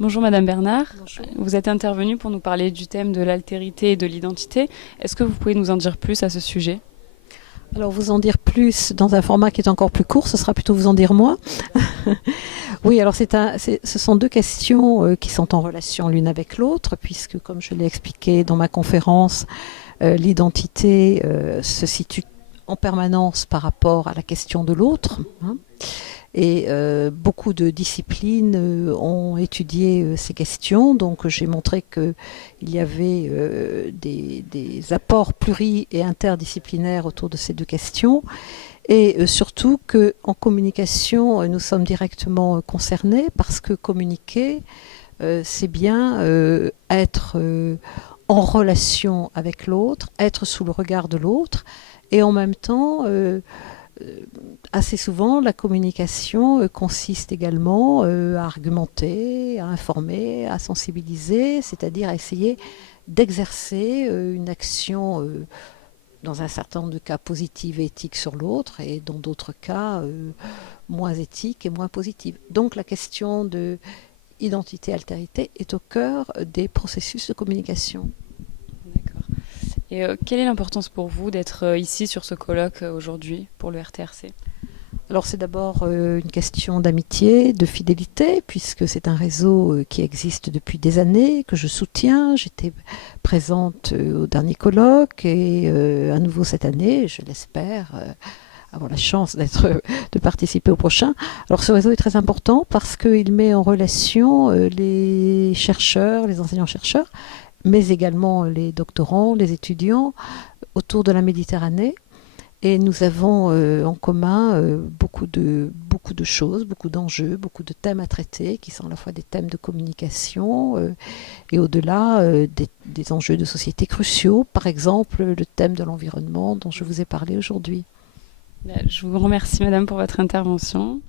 Bonjour Madame Bernard, Bonjour. vous êtes intervenue pour nous parler du thème de l'altérité et de l'identité. Est-ce que vous pouvez nous en dire plus à ce sujet? Alors vous en dire plus dans un format qui est encore plus court, ce sera plutôt vous en dire moins. Oui, alors ce sont deux questions qui sont en relation l'une avec l'autre, puisque comme je l'ai expliqué dans ma conférence, l'identité se situe en permanence par rapport à la question de l'autre, hein. Et beaucoup de disciplines ont étudié ces questions. Donc j'ai montré qu'il y avait des apports pluri- et interdisciplinaires autour de ces deux questions. Et surtout qu'en communication, nous sommes directement concernés parce que communiquer, c'est bien être en relation avec l'autre, être sous le regard de l'autre. Et en même temps, assez souvent, la communication consiste également à argumenter, à informer, à sensibiliser, c'est-à-dire à essayer d'exercer une action, dans un certain nombre de cas, positive et éthique sur l'autre, et dans d'autres cas, moins éthique et moins positive. Donc la question de identité-altérité est au cœur des processus de communication. D'accord. Et quelle est l'importance pour vous d'être ici sur ce colloque aujourd'hui pour le RTRC? Alors c'est d'abord une question d'amitié, de fidélité, puisque c'est un réseau qui existe depuis des années, que je soutiens. J'étais présente au dernier colloque et à nouveau cette année, je l'espère, avoir la chance de participer au prochain. Alors ce réseau est très important parce qu'il met en relation les chercheurs, les enseignants-chercheurs, mais également les doctorants, les étudiants autour de la Méditerranée. Et nous avons en commun beaucoup de choses, beaucoup d'enjeux, beaucoup de thèmes à traiter, qui sont à la fois des thèmes de communication et au-delà des enjeux de société cruciaux, par exemple le thème de l'environnement dont je vous ai parlé aujourd'hui. Je vous remercie Madame pour votre intervention.